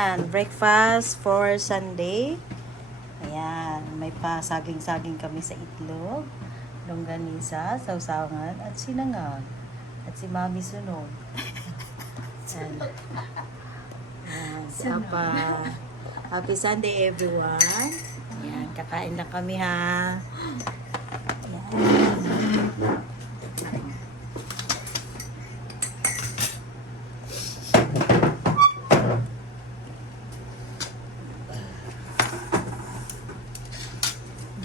Breakfast for Sunday. Ayan, may pa saging-saging kami sa itlog, longganisa, sausawan, at sinangag. At si Mami sunod. Ayan. Ayan, si Apa. Happy Sunday, everyone. Ayan, kakain lang kami ha. Ayan.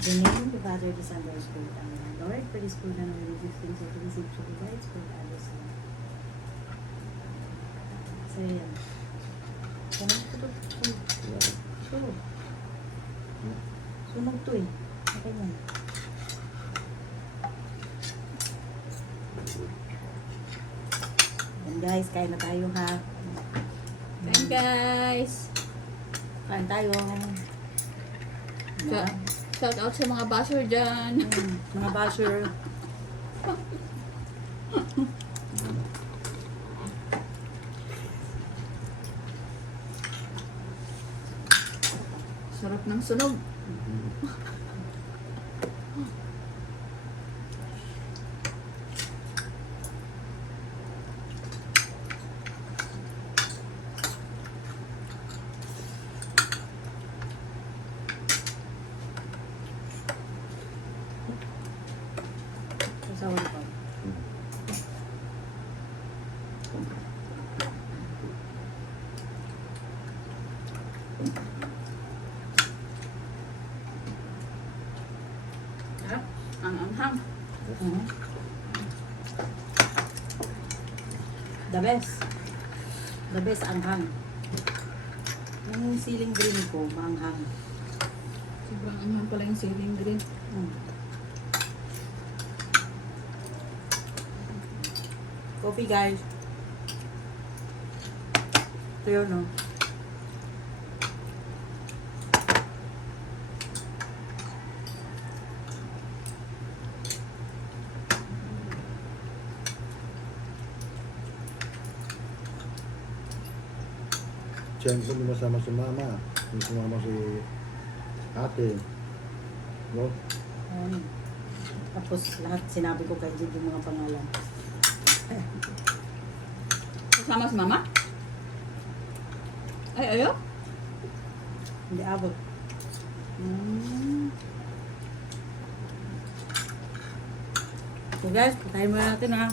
The name of the Father, the Son, and the Spirit. Amen. Lord, for this food and all these things that we receive through the Spirit, others. So, yan. Ganun ko ito. Sure. Sunog to eh. Okay yan. Yan guys, kain na tayo ha. Kain guys! Kain tayo. Shout out sa mga basher dyan. Mga basher. Sarap ng sunog. Sasawan ko. Sarap. Ang anghang. The best. The best anghang. Yung siling green ko, maanghang. Sobrang anghang pala yung siling green. Coffee guys. Ito yun, no? Siyempre, hindi masama si mama. Hindi sumama si ate. No? Ayan. Tapos lahat sinabi ko kay Jig yung mga pangalan. Kasama si mama? Ay, ayaw? Hindi abot. So guys, patayin muna natin ha.